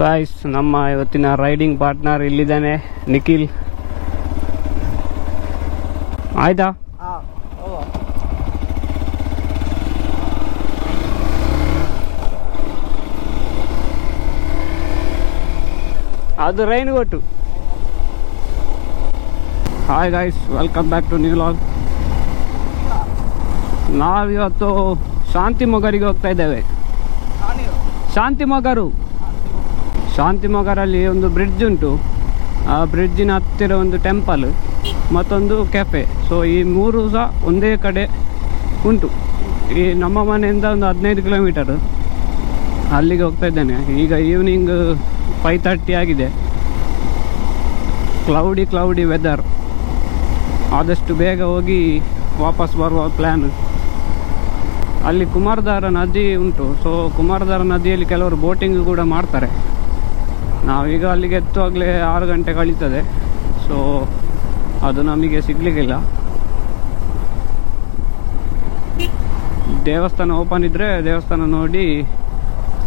Guys, ನಮ್ಮ ಇವತ್ತಿನ riding partner ಇಲ್ಲಿದ್ದಾನೆ, Nikhil. ಆಯ್ತಾ? ಅದು ರೈನ್ ಕೊಟ್ಟು. Hi guys, welcome back to new vlog. ನಾವಿವತ್ತು ಶಾಂತಿ ಮೊಗರಿಗೆ ಹೋಗ್ತಾ ಇದ್ದೇವೆ. ಶಾಂತಿ ಮೊಗರಲ್ಲಿ ಒಂದು ಬ್ರಿಡ್ಜ್ ಉಂಟು. ಆ ಬ್ರಿಡ್ಜಿನ ಹತ್ತಿರ ಒಂದು ಟೆಂಪಲ್, ಮತ್ತೊಂದು ಕೆಫೆ. ಸೊ ಈ ಮೂರು ಸಹ ಒಂದೇ ಕಡೆ ಉಂಟು. ಈ ನಮ್ಮ ಮನೆಯಿಂದ ಒಂದು 15 ಕಿಲೋಮೀಟರ್ ಅಲ್ಲಿಗೆ ಹೋಗ್ತಾ ಇದ್ದೇನೆ. ಈಗ ಈವ್ನಿಂಗ್ 5:30 ಆಗಿದೆ. Cloudy weather. ಆದಷ್ಟು ಬೇಗ ಹೋಗಿ ವಾಪಸ್ ಬರುವ ಪ್ಲ್ಯಾನ್. ಅಲ್ಲಿ ಕುಮಾರಧಾರ ನದಿ ಉಂಟು. ಸೊ ಕುಮಾರಧಾರ ನದಿಯಲ್ಲಿ ಕೆಲವರು ಬೋಟಿಂಗ್ ಕೂಡ ಮಾಡ್ತಾರೆ. ನಾವೀಗ ಅಲ್ಲಿಗೆ ಎತ್ತುವಾಗಲೇ 6 ಗಂಟೆ ಕಳೀತದೆ. ಸೊ ಅದು ನಮಗೆ ಸಿಗಲಿಕ್ಕಿಲ್ಲ. ದೇವಸ್ಥಾನ ಓಪನ್ ಇದ್ದರೆ ದೇವಸ್ಥಾನ ನೋಡಿ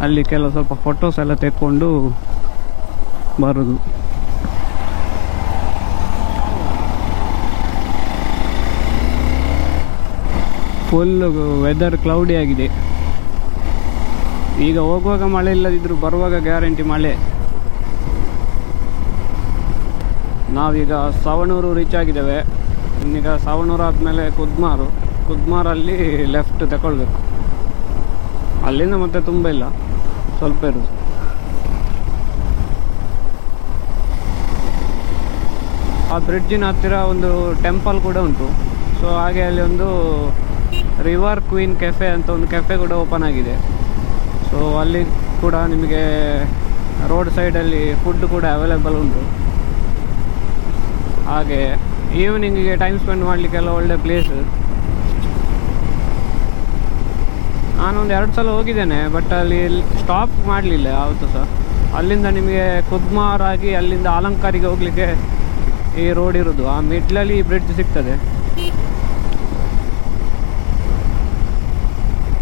ಅಲ್ಲಿ ಕೆಲವು ಸ್ವಲ್ಪ ಫೋಟೋಸ್ ಎಲ್ಲ ತೆಕ್ಕೊಂಡು ಬರೋದು. ಫುಲ್ ವೆದರ್ ಕ್ಲೌಡಿ ಆಗಿದೆ. ಈಗ ಹೋಗುವಾಗ ಮಳೆ ಇಲ್ಲದಿದ್ದರೂ ಬರುವಾಗ ಗ್ಯಾರಂಟಿ ಮಳೆ. ನಾವೀಗ ಸವಣೂರು ರೀಚ್ ಆಗಿದ್ದೇವೆ. ಇನ್ನೀಗ ಸವಣೂರು ಆದಮೇಲೆ ಕುದ್ಮಾರಲ್ಲಿ ಲೆಫ್ಟ್ ತಗೊಳ್ಬೇಕು. ಅಲ್ಲಿಂದ ಮತ್ತೆ ತುಂಬ ಇಲ್ಲ, ಸ್ವಲ್ಪ ಇರೋದು. ಆ ಬ್ರಿಡ್ಜಿನ ಹತ್ತಿರ ಒಂದು ಟೆಂಪಲ್ ಕೂಡ ಉಂಟು. ಸೊ ಹಾಗೆ ಅಲ್ಲಿ ಒಂದು ರಿವರ್ ಕ್ವೀನ್ ಕೆಫೆ ಅಂತ ಒಂದು ಕೆಫೆ ಕೂಡ ಓಪನ್ ಆಗಿದೆ. ಸೊ ಅಲ್ಲಿ ಕೂಡ ನಿಮಗೆ ರೋಡ್ ಸೈಡಲ್ಲಿ ಫುಡ್ ಕೂಡ ಅವೈಲೇಬಲ್ ಉಂಟು. ಹಾಗೆ ಈವ್ನಿಂಗಿಗೆ ಟೈಮ್ ಸ್ಪೆಂಡ್ ಮಾಡಲಿಕ್ಕೆಲ್ಲ ಒಳ್ಳೆ ಪ್ಲೇಸ್. ನಾನೊಂದು 2 ಸಲ ಹೋಗಿದ್ದೇನೆ, ಬಟ್ ಅಲ್ಲಿ ಸ್ಟಾಪ್ ಮಾಡಲಿಲ್ಲ ಯಾವತ್ತೂ ಸಹ. ಅಲ್ಲಿಂದ ನಿಮಗೆ ಕುದ್ಮಾರ್ ಆಗಿ ಅಲ್ಲಿಂದ ಅಲಂಕಾರಿಗೆ ಹೋಗಲಿಕ್ಕೆ ಈ ರೋಡ್ ಇರೋದು. ಆ ಮಿಡ್ಲಲ್ಲಿ ಬ್ರಿಡ್ಜ್ ಸಿಗ್ತದೆ.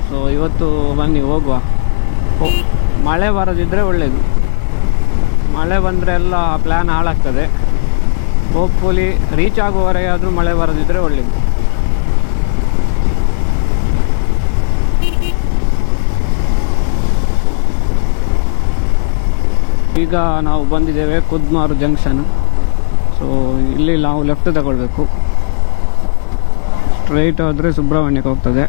ಸೊ ಇವತ್ತು ಬನ್ನಿ ಹೋಗುವ. ಮಳೆ ಬರದಿದ್ದರೆ ಒಳ್ಳೆಯದು. ಮಳೆ ಬಂದರೆ ಎಲ್ಲ ಪ್ಲ್ಯಾನ್ ಹಾಳಾಗ್ತದೆ. ಹೋಪ್ಫುಲಿ ರೀಚ್ ಆಗುವವರೆಗೆ ಆದರೂ ಮಳೆ ಬರದಿದ್ದರೆ ಒಳ್ಳೆಯದು. ಈಗ ನಾವು ಬಂದಿದ್ದೇವೆ ಕುದ್ಮಾರು ಜಂಕ್ಷನ್. ಸೊ ಇಲ್ಲಿ ನಾವು ಲೆಫ್ಟ್ ತಗೊಳ್ಬೇಕು. ಸ್ಟ್ರೈಟ್ ಹೋದರೆ ಸುಬ್ರಹ್ಮಣ್ಯಕ್ಕೆ ಹೋಗ್ತದೆ,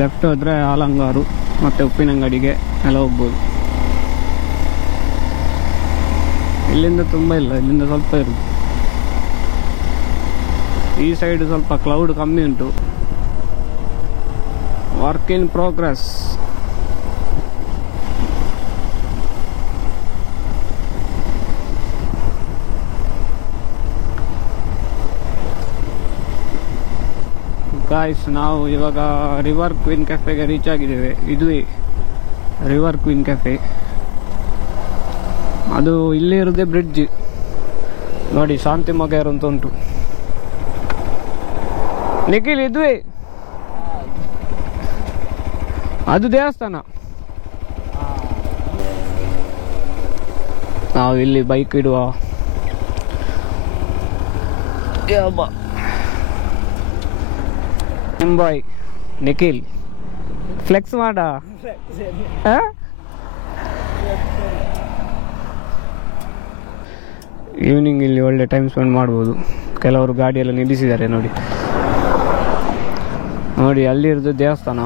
ಲೆಫ್ಟ್ ಹೋದರೆ ಆಲಂಗಾರು ಮತ್ತು ಉಪ್ಪಿನಂಗಡಿಗೆ ಎಲ್ಲ ಹೋಗ್ಬೋದು. ಇಲ್ಲಿಂದ ತುಂಬ ಇಲ್ಲ, ಇಲ್ಲಿಂದ ಸ್ವಲ್ಪ ಇರೋದು. ಈ ಸೈಡ್ ಸ್ವಲ್ಪ ಕ್ಲೌಡ್ ಕಮ್ಮಿ ಉಂಟು. Work in progress. ಗಾಯ್ಸ್, ನಾವು ಇವಾಗ ರಿವರ್ ಕ್ವೀನ್ ಕೆಫೆಗೆ ರೀಚ್ ಆಗಿದ್ದೇವೆ. ಇದುವೇ ರಿವರ್ ಕ್ವೀನ್ ಕೆಫೆ. ಅದು ಇಲ್ಲಿ ಇರೋದೇ ಬ್ರಿಡ್ಜ್ ನೋಡಿ, ಶಾಂತಿ ಮೊಗೇರ್ ಅಂತ ಉಂಟು. ನಿಖಿಲ್, ಇದುವೇ ಅದು ದೇವಸ್ಥಾನ. ನಾವು ಇಲ್ಲಿ ಬೈಕ್ ಇಡುವ. ಮುಂಬೈ ನಿಖಿಲ್ ಫ್ಲೆಕ್ಸ್ ಮಾಡ. ಈವ್ನಿಂಗ್ ಇಲ್ಲಿ ಒಳ್ಳೆ ಟೈಮ್ ಸ್ಪೆಂಡ್ ಮಾಡ್ಬೋದು. ಕೆಲವರು ಗಾಡಿಯೆಲ್ಲ ನಿಲ್ಲಿಸಿದ್ದಾರೆ ನೋಡಿ. ಅಲ್ಲಿರೋದು ದೇವಸ್ಥಾನ.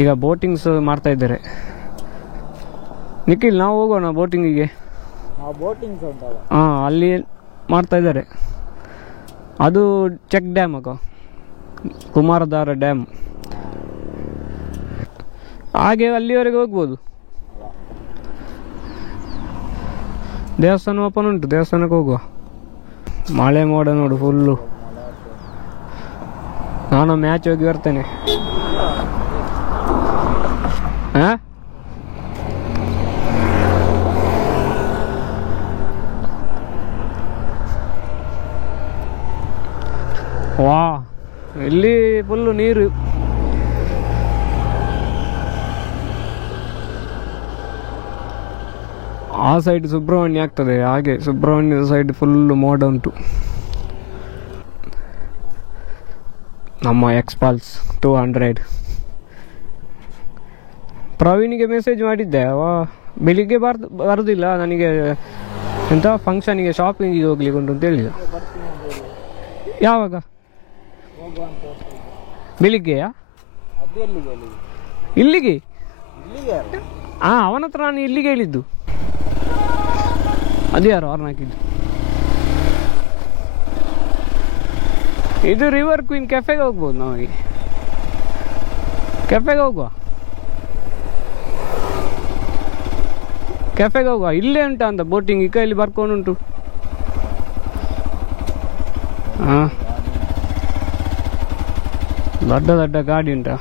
ಈಗ ಬೋಟಿಂಗ್ಸ್ ಮಾಡ್ತಾ ಇದ್ದಾರೆ. ನಿಖಿಲ್, ನಾವು ಹೋಗೋಣ ಬೋಟಿಂಗಿಗೆ. ಹಾಂ, ಅಲ್ಲಿ ಮಾಡ್ತಾ ಇದ್ದಾರೆ. ಅದು ಚೆಕ್ ಡ್ಯಾಮ್ ಅಕ್ಕ, ಕುಮಾರಧಾರ ಡ್ಯಾಮ್. ಹಾಗೆ ಅಲ್ಲಿವರೆಗೆ ಹೋಗ್ಬೋದು. ದೇವಸ್ಥಾನ ಓಪನ್ ಉಂಟು, ದೇವಸ್ಥಾನಕ್ಕೆ ಹೋಗುವ. ಮಳೆ ಮೋಡ ನೋಡು ಫುಲ್ಲು. ನಾನು ಮ್ಯಾಚ್ ಹೋಗಿ ಬರ್ತೇನೆ. ಹಾಂ, ವಾ, ಇಲ್ಲಿ ಫುಲ್ಲು ನೀರು. ಆ ಸೈಡ್ ಸುಬ್ರಹ್ಮಣ್ಯ ಆಗ್ತದೆ, ಹಾಗೆ ಸುಬ್ರಹ್ಮಣ್ಯದ ಸೈಡ್ ಫುಲ್ಲು ಮೋಡ ಉಂಟು. ನಮ್ಮ ಎಕ್ಸ್ಪಾಲ್ಸ್ 200. ಪ್ರವೀಣಿಗೆ ಮೆಸೇಜ್ ಮಾಡಿದ್ದೆ, ಅವ ಬೆಳಿಗ್ಗೆ ಬರೋದಿಲ್ಲ ನನಗೆ ಎಂಥ ಫಂಕ್ಷನಿಗೆ ಶಾಪಿಂಗಿಗೆ ಹೋಗ್ಲಿಕ್ಕೆ ಉಂಟು ಅಂತ ಹೇಳಿದ. ಯಾವಾಗ? ಬೆಳಿಗ್ಗೆಯಾ? ಇಲ್ಲಿಗೆ? ಹಾಂ, ಅವನ ಹತ್ರ ನಾನು ಇಲ್ಲಿಗೆ ಹೇಳಿದ್ದು. ಅದು ಯಾರು ಅವ್ರನ್ನ ಹಾಕಿದ್ದು? ಇದು ರಿವರ್ ಕ್ವೀನ್ ಕೆಫೆಗೆ ಹೋಗ್ಬೋದು. ನಮಗೆ ಕೆಫೆಗೆ ಹೋಗುವ, ಕೆಫೆಗೆ ಹೋಗುವ. ಇಲ್ಲೇ ಉಂಟಾ ಅಂತ ಬೋಟಿಂಗ್ ಈ ಕೈಯಲ್ಲಿ ಬರ್ಕೊಂಡುಂಟು. ಹಾಂ, ದೊಡ್ಡ ದೊಡ್ಡ ಗಾಡಿ ಉಂಟಾ?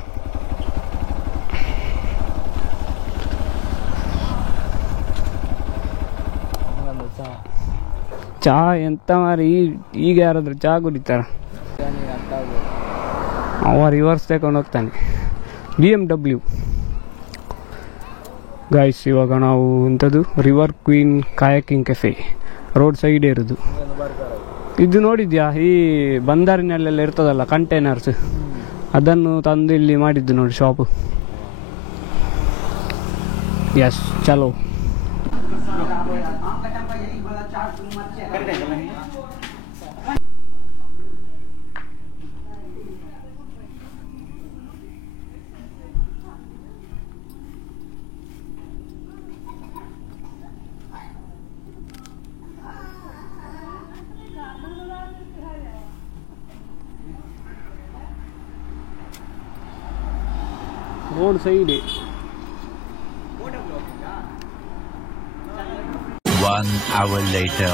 ಚಾ ಎಂತ ಮಾರಿ, ಈಗ ಯಾರಾದ್ರೂ ಚಾ ಕುಡಿತಾರ? ಅವ ರಿವರ್ಸ್ ತಗೊಂಡು ಹೋಗ್ತಾನೆ, BMW. ಗೈಸ್, ಇವಾಗ ನಾವು ಎಂಥದ್ದು river queen ಕಾಯಕಿಂಗ್ cafe road side ಇರೋದು. ಇದು ನೋಡಿದ್ಯಾ, ಈ ಬಂದರಿನಲ್ಲೆಲ್ಲ ಇರ್ತದಲ್ಲ ಕಂಟೈನರ್ಸ್, ಅದನ್ನು ತಂದು ಇಲ್ಲಿ ಮಾಡಿದ್ದು ನೋಡಿ ಶಾಪು. ಎಸ್, ಚಲೋ. Road side. 1 hour later.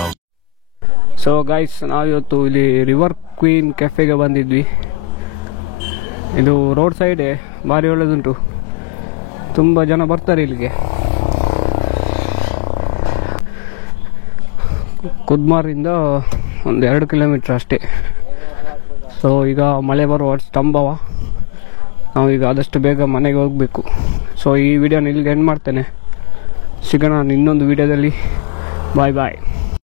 So guys, ನಾವಿವತ್ತು ಇಲ್ಲಿ ರಿವರ್ ಕ್ವೀನ್ ಕೆಫೆಗೆ ಬಂದಿದ್ವಿ. ಇದು ರೋಡ್ ಸೈಡೇ, ಭಾರಿ ಒಳ್ಳೆದುಂಟು, ತುಂಬ ಜನ ಬರ್ತಾರೆ ಇಲ್ಲಿಗೆ. ಕುದ್ಮಾರಿಂದ ಒಂದು 2 ಕಿಲೋಮೀಟ್ರ್ ಅಷ್ಟೇ. ಸೊ ಈಗ ಮಳೆ ಬರುವ ಸಂಭವ, ನಾವೀಗ ಆದಷ್ಟು ಬೇಗ ಮನೆಗೆ ಹೋಗಬೇಕು. ಸೊ ಈ ವಿಡಿಯೋನ ಇಲ್ಲಿಗೆ ಎಂಡ್ ಮಾಡ್ತೇನೆ. ಸಿಗೋಣ ಇನ್ನೊಂದು ವಿಡಿಯೋದಲ್ಲಿ. ಬಾಯ್ ಬಾಯ್.